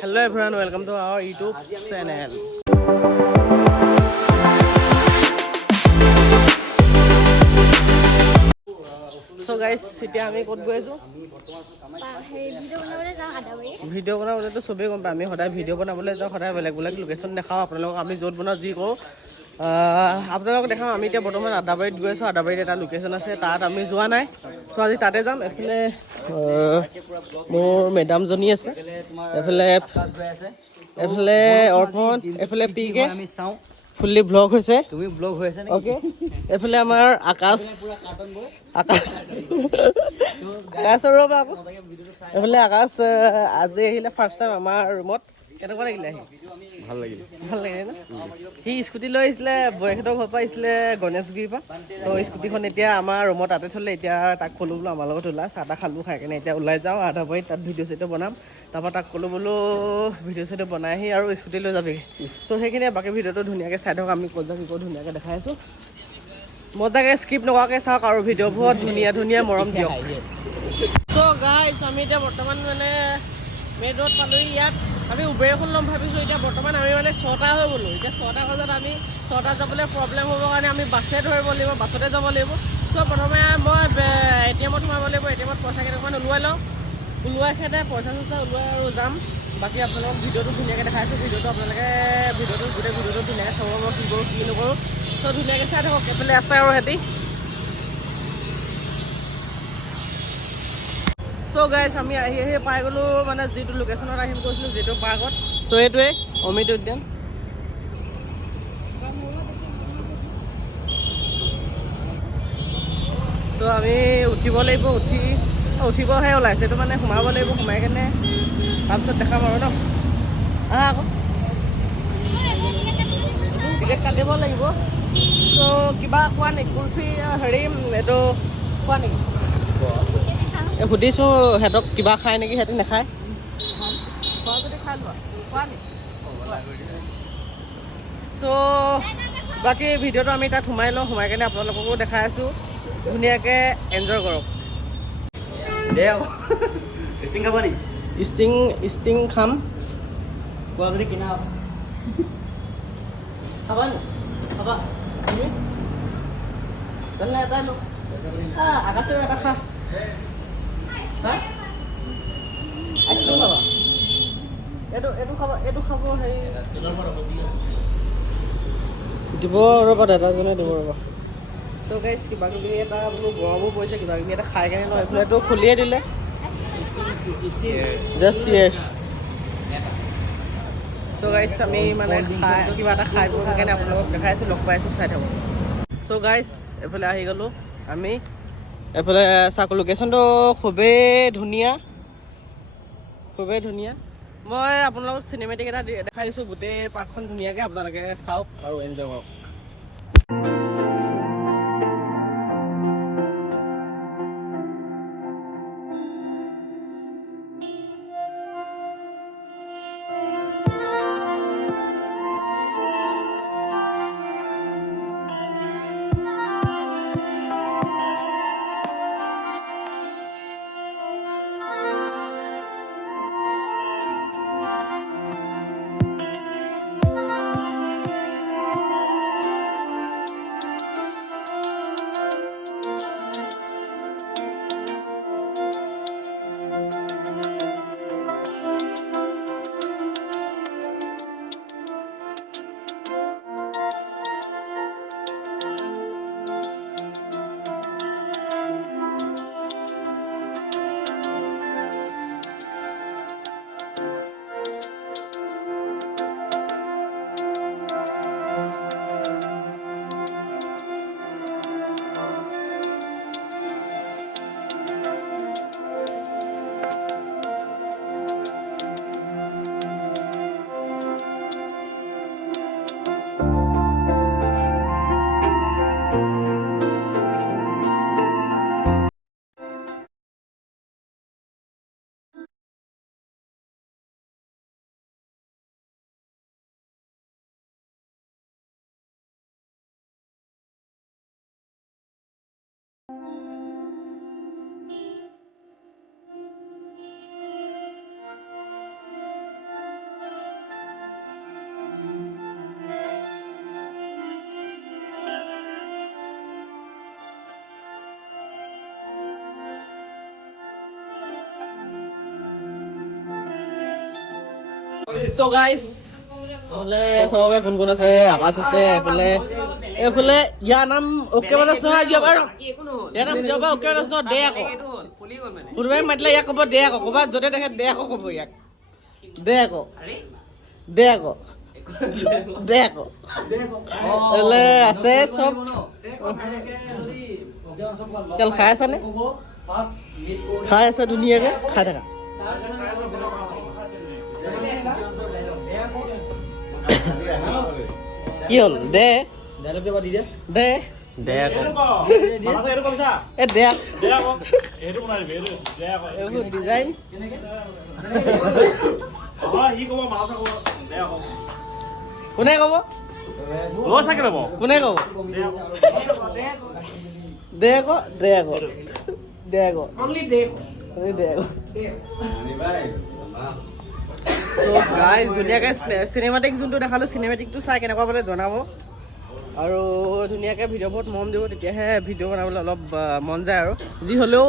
Hello everyone, welcome to our YouTube channel. So guys, এতিয়া আমি ক'ত গৈ আছো? ভিডিও বনাবলৈ তো সবেই গম পায় আমি সদায় ভিডিও বনাবলৈ যাওঁ সদায় বেলেগ বেলেগ লোকেশ্যন দেখাওঁ আপোনালোকক আমি য'ত বনাওঁ যি কৰো আপোনালোকক দেখাওঁ আমি এতিয়া বৰ্তমান আদাবাৰীত গৈ আছোঁ আদাবাৰীত এটা লোকেশ্যন আছে তাত আমি যোৱা নাই চ' আজি তাতে যাম এইফালে মোৰ মেডামজনী আছে এইফালে অৰ্পণ এইফালে পিকে আমি চাওঁ ফুল্লি ব্লগ হৈছে তুমি ব্লগ হৈ আছে ওকে এইফালে আমাৰ আকাশ ৰ'বা আকৌ এইফালে আকাশ আজি আহিলে ফাৰ্ষ্ট টাইম আমাৰ ৰুমত কেনেকুৱা লাগিলে আহি ভাল লাগিলে ন সি স্কুটি লৈ আহিছিলে বৌয়েকহঁতৰ ঘৰৰ পৰা আহিছিলে গণেশগুৰিৰ পৰা ত' স্কুটিখন এতিয়া আমাৰ ৰুমত তাতে থ'লে এতিয়া তাক ক'লোঁ বোলো আমাৰ লগত ওলা চাহ তাহ খালোঁ খাই কেনে এতিয়া ওলাই যাওঁ আদাবাৰীত তাত ভিডিঅ' চিডিঅ' বনাম তাৰপৰা তাক ক'লোঁ বোলো ভিডিঅ' চিডিঅ' বনাই আহি আৰু স্কুটি লৈ যাবি চ' সেইখিনিয়ে বাকী ভিডিঅ'টো ধুনীয়াকৈ চাই থাকক আমি ক'ত যাম কি ক'ত ধুনীয়াকৈ দেখাই আছোঁ মজাকৈ স্কিপ নকৰাকৈ চাওক আৰু ভিডিঅ'বোৰত ধুনীয়া মৰম দিয়ক চ' গাইজ আমি এতিয়া বৰ্তমান মানে মেইন ৰোড পালোঁহি ইয়াত আমি উবেৰ এখন ল'ম ভাবিছোঁ এতিয়া বৰ্তমান আমি মানে 6টা হৈ গ'লোঁ এতিয়া 6টা বজাত আমি 6টাত যাবলৈ প্ৰব্লেম হ'ব কাৰণে আমি বাছে ধৰিব লাগিব বাছতে যাব লাগিব চ' প্ৰথমে মই ATM-ত সোমাব লাগিব ATM-ত পইচা কেইটকামান ওলোৱাই লওঁ ওলোৱাই খেদে পইচা চইচা ওলোৱাই আৰু যাম বাকী আপোনালোকক ভিডিঅ'টো ধুনীয়াকৈ দেখাইছোঁ ভিডিঅ'টো আপোনালোকে গোটেই ভিডিঅ'টো ধুনীয়াকৈ চাব মই কি কৰোঁ কি নকৰোঁ চ' ধুনীয়াকৈ চাই থাকক এইফালে আছে আৰু সিহঁতি চ' গাইজ আমি আহি পাই গ'লোঁ মানে যিটো লোকেশ্যনত আহিম কৈছিলোঁ যিটো পাৰ্কত চ' এইটোৱে অমৃত উদ্যান চ' আমি উঠিব লাগিব উঠিবহে ওলাইছে এইটো মানে সোমাব লাগিব সোমাই কেনে তাৰপিছত দেখাম আৰু ন আকৌ টিকেট কাটিব লাগিব চ' কিবা খোৱা নেকি কুলফি হেৰি এইটো খোৱা নেকি সুধিছোঁ সিহঁতক কিবা খায় নেকি সিহঁতে নাখায় খোৱা যদি খাই লোৱা খোৱা নেকি চ' বাকী ভিডিঅ'টো আমি তাত সোমাই লওঁ সোমাই কেনে আপোনালোককো দেখাই আছোঁ ধুনীয়াকৈ এনজয় কৰক দে ষ্টিং খাব নি ষ্টিং খাম খোৱা যদি কিনা খাবা নি খাবা তেনেহ'লে এটাই লওঁ আকাশে এটা খা হা আইচক্ৰীম খাবা এইটো খাব হেৰি দিব ৰ'বা দাদাজনে দিব ৰ'বা চ' গাইজ কিবা কিবি এটা বোলো গৰমো পৰিছে কিবা কিবি এটা খাই কেনে নহয় এইফালেতো খুলিয়ে দিলে জাষ্ট য়েছ চ' গাইজ আমি মানে খাই কিবা এটা খাই বৈ সেইকাৰণে আপোনালোকক দেখাই আছোঁ লগ পাই আছোঁ চাই থাকোঁ চ' গাইজ এইফালে আহি গ'লোঁ আমি এইফালে চাওক লোকেশ্যনটো খুবেই ধুনীয়া মই আপোনালোকক চিনেমেটিক এটা দেখাই দিছোঁ গোটেই পাৰ্কখন ধুনীয়াকৈ আপোনালোকে চাওক আৰু এনজয় কৰক So guys, সবে কোন কোন আছে আকাশ আছে এইফালে ইয়াৰ নাম অকে মানস নহয় দিয়ক আৰু ইয়াৰ নাম দিয়ক অকে মানস নহয় দে আকৌ কোনোবাই মাতিলে ইয়াক ক'ব দে আকৌ ক'ৰবাত য'তে দেখে দে আকৌ ক'ব ইয়াক দে আকৌ দে আকৌ দে আকৌ এইফালে আছে চব কেল খাই আছানে খাই আছে ধুনীয়াকে খাই থাকা কি হ'ল দে দে দে এ দে এইবোৰ ডিজাইন কোনে ক'ব কোনে ক'ব দে আকৌ দে আকৌ দে আকৌ দে আকৌ গাইজ ধুনীয়াকৈ চিনেমেটিক যোনটো দেখালোঁ চিনেমেটিকটো চাই কেনেকুৱা পালে জনাব আৰু ধুনীয়াকৈ ভিডিঅ'বোৰত মন দিব তেতিয়াহে ভিডিঅ' বনাবলৈ অলপ মন যায় আৰু যি হ'লেও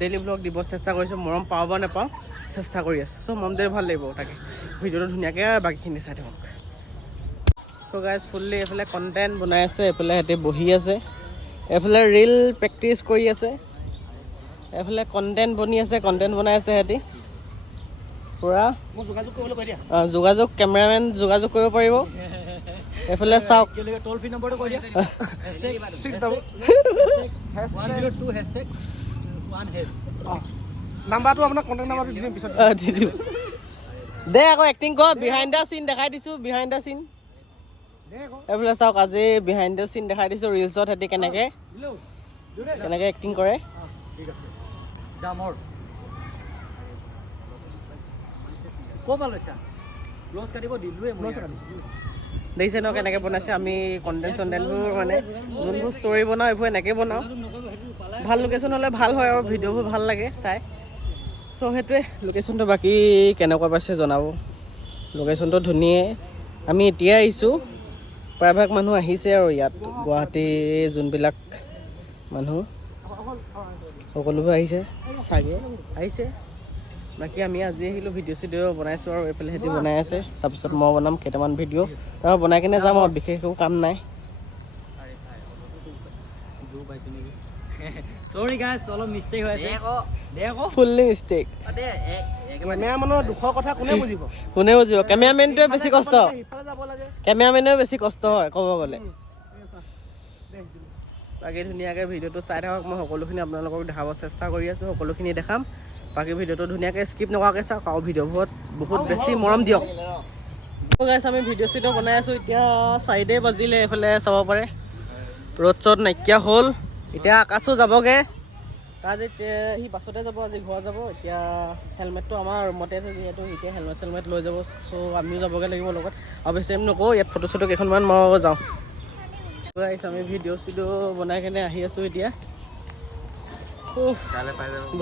ডেইলি ব্লগ দিব চেষ্টা কৰিছোঁ মৰম পাওঁ বা নাপাওঁ চেষ্টা কৰি আছোঁ চ' মন দিলে ভাল লাগিব তাকে ভিডিঅ'টো ধুনীয়াকৈ বাকীখিনি চাই থাকক চ' গাইজ ফুল্লি এইফালে কণ্টেণ্ট বনাই আছে এইফালে সিহঁতে বহি আছে এইফালে ৰিল প্ৰেক্টিচ কৰি আছে এইফালে কণ্টেণ্ট বনি আছে কণ্টেণ্ট বনাই আছে সিহঁতি পূৰা যোগাযোগ কেমেৰামেন যোগাযোগ কৰিব পাৰিব এইফালে চাওক টোল ফ্ৰী নম্বৰটো কৈ দিয়া নাম্বাৰটো আপোনাৰ কণ্টেক্ট নাম্বাৰটো দি দিম পিছত দি দিম দে আকৌ এক্টিং কৰ বিহাইণ্ড দ্য চিন দেখাই দিছোঁ বিহাইণ্ড দ্য চিন এইফালে চাওক আজি বিহাইণ্ড দ্য চিন দেখাই দিছোঁ ৰিলছত সিহঁতি কেনেকৈ এক্টিং কৰে ঠিক আছে যামৰ দেখিছে ন কেনেকৈ বনাইছে আমি কণ্টেণ্ট চণ্টেণ্টবোৰ মানে যোনবোৰ ষ্টৰি বনাওঁ এইবোৰ এনেকৈ বনাওঁ ভাল লোকেশ্যন হ'লে ভাল হয় আৰু ভিডিঅ'বোৰ ভাল লাগে চাই চ' সেইটোৱে লোকেশ্যনটো বাকী কেনেকুৱা পাইছে জনাব লোকেশ্যনটো ধুনীয়াই আমি এতিয়া আহিছোঁ প্ৰায়ভাগ মানুহ আহিছে আৰু ইয়াত গুৱাহাটী যোনবিলাক মানুহ সকলোবোৰ আহিছে চাগে আহিছে বাকী আমি আজি আহিলোঁ ভিডিঅ' চিডিঅ' বনাইছোঁ আৰু এইফালে সিহঁতি বনাই আছে তাৰপিছত মই বনাম কেইটামান ভিডিঅ' তাৰপৰা বনাই কিনে যাম আৰু বিশেষ একো কাম নাই Sorry guys, অলপ মিষ্টেক হৈ আছে ফুল্লি মিষ্টেক কেমেৰামেনৰ দুখৰ কথা কোনে বুজিব কেমেৰামেনটোৱে বেছি কষ্ট কেমেৰামেনেও বেছি কষ্ট হয় ক'ব গ'লে বাকী ধুনীয়াকৈ ভিডিঅ'টো চাই থাকক মই সকলোখিনি আপোনালোকক দেখাব চেষ্টা কৰি আছোঁ সকলোখিনি দেখাম বাকী ভিডিঅ'টো ধুনীয়াকৈ স্কিপ নকৰাকৈ চাওক আৰু ভিডিঅ'বোৰত বহুত বেছি মৰম দিয়ক গাইছ আমি ভিডিঅ' চিডিঅ' বনাই আছোঁ এতিয়া 4 বাজিলে এইফালে চাব পাৰে ৰ'দ চ'দ নাইকিয়া হ'ল এতিয়া আকাশো যাবগৈ তাত এতিয়া সি বাছতে যাব আজি ঘৰ যাব এতিয়া হেলমেটটো আমাৰ ৰুমতে আছে যিহেতু এতিয়া হেলমেট চেলমেট লৈ যাব চ' আমিও যাবগৈ লাগিব লগত আৰু বেছি টাইম নকওঁ ইয়াত ফটো চটো কেইখনমান মাৰিব যাওঁ আমি ভিডিঅ' চিডিঅ' বনাই কিনে আহি আছোঁ এতিয়া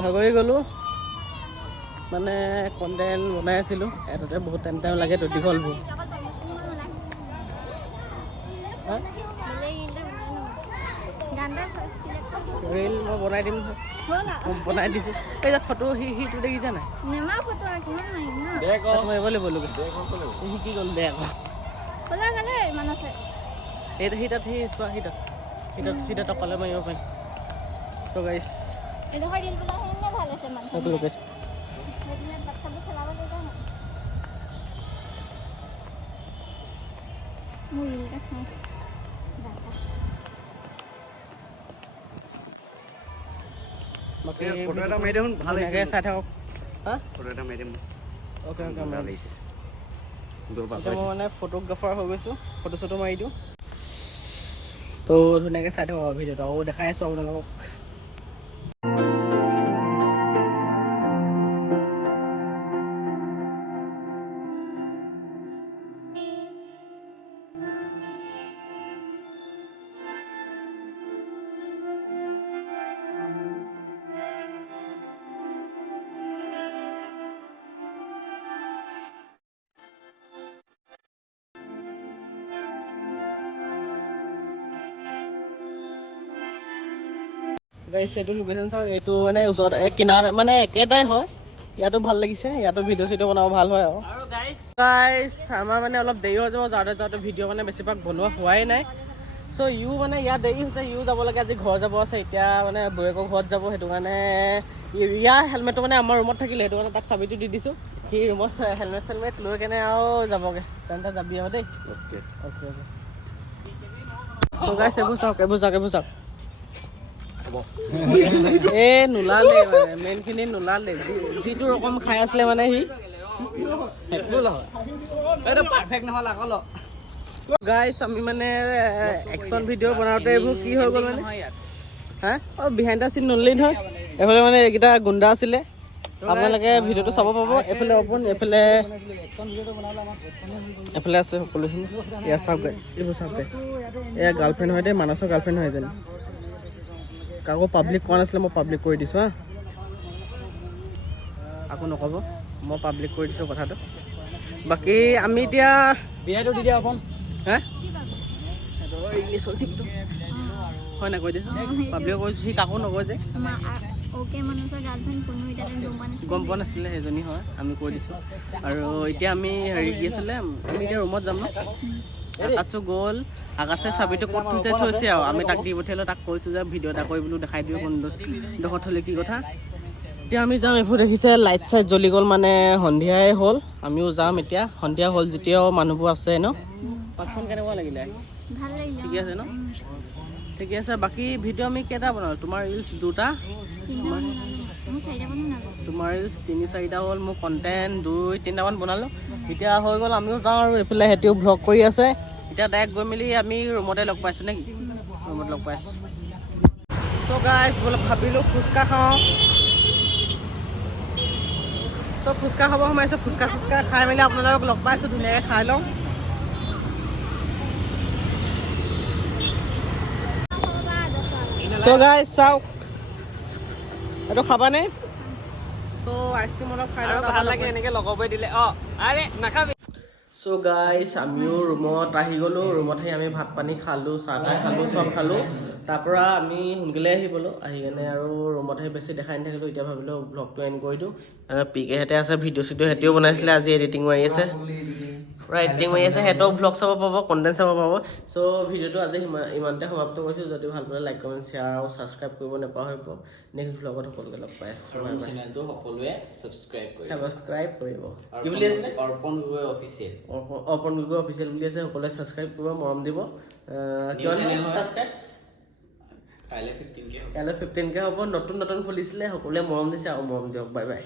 ভাগৰি গ'লোঁ মানে কণ্টেণ্ট বনাই আছিলোঁ এটাতে বহুত টাইম লাগে তো দীঘলবোৰ ৰিল মই বনাই দিম বনাই দিছোঁ এই যে ফটো সিটো দেখিছা নাই মাৰিব লাগিব শিকি গ'ল বেয়া সি তাত সি চোৱা সি তাত অকলে মাৰিব পাৰিম চ' গাইছ লোকেশ্যন চাই থাকক মই মানে ফটোগ্ৰাফাৰ হৈ গৈছোঁ ফটো চটো মাৰি দিওঁ তো ধুনীয়াকৈ চাই থাকক ভিডিঅ'টো আকৌ দেখাই আছোঁ আপোনালোকক গাইছ এইটো লোকেশ্যন চাওক এইটো মানে ওচৰত কিনাৰত মানে একেটাই হয় ইয়াতো ভাল লাগিছে, ইয়াতো ভিডিঅ' চিডিঅ' বনাব ভাল হয় আৰু গাইছ আমাৰ মানে অলপ দেৰি হৈ যাব যাওঁতে ভিডিঅ' মানে বেছিভাগ বনোৱা হোৱাই নাই। চ' ইউ মানে ইয়াত দেৰি হৈছে, ইউ যাব লাগে আজি ঘৰ যাব আছে, এতিয়া মানে বৌয়েকৰ ঘৰত যাব, সেইটো কাৰণে ইয়াৰ হেলমেটটো মানে আমাৰ ৰুমত থাকিলে, সেইটো কাৰণে তাক চাবিটো দি দিছোঁ। সি ৰুমত হেলমেট চেলমেট লৈ কেনে আৰু যাবগৈ, তেন্তে যাবি আৰু দেই। অ'কে অ'কে চ' গাইছ এইবোৰ চাওক এই নোলালে মানে মেইনখিনি নোলালে, যিটো ৰকম খাই আছিলে মানে সি পাৰফেক্ট নহ'ল আকৌ ল গাইছ আমি মানে একশ্যন ভিডিঅ' বনাওঁতে এইবোৰ কি হৈ গ'ল মানে হা অঁ বিহাইণ্ড দ্য চিন নললি নহয়। এইফালে মানে এইকেইটা গুণ্ডা আছিলে, আপোনালোকে ভিডিঅ'টো চাব পাব। এইফালে অপোন, এইফালে আছে সকলোখিনি। এয়া চাওক এইবোৰ চাওক, এয়া গাৰ্লফ্ৰেণ্ড হয় দেই, মানসৰ গাৰ্লফ্ৰেণ্ড হয় জানো। কাকো পাব্লিক কোৱা নাছিলে, মই পাব্লিক কৰি দিছোঁ হা, আকৌ নক'ব, মই পাব্লিক কৰি দিছোঁ কথাটো। বাকী আমি এতিয়া বিয়াটো দি দিয়া অকণ হা ৰিলেশ্যনশ্বিপটো হয় নাই কৈ দিছোঁ, পাব্লিক কৰিছোঁ, সি কাকো নকয় যে গম পোৱা নাছিলে সেইজনী হয়, আমি কৈ দিছোঁ। আৰু এতিয়া আমি হেৰি কি আছিলে, আমি এতিয়া ৰুমত যাম ন। আকাশো গ'ল, আকাশে চাবিটো ক'ত থৈছে আৰু আমি তাক দি পঠিয়ালোঁ, তাক কৈছোঁ যে ভিডিঅ' এটা কৰি বোলো দেখাই দিওঁ কোনডোখৰত থ'লে কি কথা। এতিয়া আমি যাম, এইবোৰ দেখিছে লাইট চাইট জ্বলি গ'ল, মানে সন্ধিয়াই হ'ল, আমিও যাম এতিয়া। সন্ধিয়া হ'ল যেতিয়াও মানুহবোৰ আছে ন। পাৰ্কখন কেনেকুৱা লাগিলে? ঠিকে আছে ন, ঠিকে আছে। বাকী ভিডিঅ' আমি কেইটা বনালোঁ, তোমাৰ ৰিলচ 2টা, তোমাৰ ৰিলচ 3-4টা হ'ল, মোৰ কণ্টেণ্ট 2-3টামান বনালোঁ। এতিয়া হৈ গ'ল, আমিও যাওঁ আৰু এইফালে সিহঁতেও ভ্লগ কৰি আছে। এতিয়া ডাইৰেক্ট গৈ মেলি আমি ৰুমতে লগ পাইছোঁ নেকি, ৰুমত লগ পাইছোঁ। চ' গাইছ বোলে ভাবিলোঁ ফুচকা খাওঁ, চ' ফুচকা খাব সোমাইছোঁ। ফুচকা চুচকা খাই মেলি আপোনালোকক লগ পাইছোঁ, ধুনীয়াকৈ খাই লওঁ। চ' গাইছ চাওক, এইটো খাবানে? চ' আইচক্ৰীম অলপ খাই লওঁ, ভাল লাগে এনেকৈ লগাবই দিলে। অঁ আৰে নাখাবি। চ' গাইছ আমিও ৰুমত আহি গ'লোঁ, ৰুমত আহি আমি ভাত পানী খালোঁ, চাহ তাহ খালোঁ, চব খালোঁ। তাৰপৰা আমি সোনকালে আহি গ'লোঁ, আহি কেনে আৰু ৰুমত আহি বেছি দেখাই নাথাকিলোঁ। এতিয়া ভাবিলোঁ ভ্লগটো এণ্ড কৰি দিওঁ। পিকেহেঁতে আছে, ভিডিঅ' চিডিঅ' সিহঁতেও বনাইছিলে, আজি এডিটিং মাৰি আছে, পূৰা এডিটিং মাৰি আছে। সিহঁতেও ভ্লগ চাব পাব, কণ্টেণ্ট চাব পাব। চ' ভিডিঅ'টো আজি ইমানতে সমাপ্ত কৰিছোঁ। যদি ভাল পালে লাইক কমেণ্ট শ্বেয়াৰ আৰু ছাবস্ক্ৰাইব কৰিব নাপাহৰিব। নেক্সট ভ্লগত সকলোকে লগ পাই আছোঁ। চেনেলটো সকলোৱে ছাবস্ক্ৰাইব কৰিব। কি বুলি আছিলে? অৰ্পণ গগৈ অফিচিয়েল। অৰ্পণ গগৈ অফিচিয়েল বুলি আছে, সকলোৱে ছাবস্ক্ৰাইব কৰিব, মৰম দিব। ছাবস্ক্ৰাইব কাইলৈ 15K হ'ব, নতুন খুলিছিলে, সকলোৱে মৰম দিছে আৰু মৰম দিয়ক। Bye bye.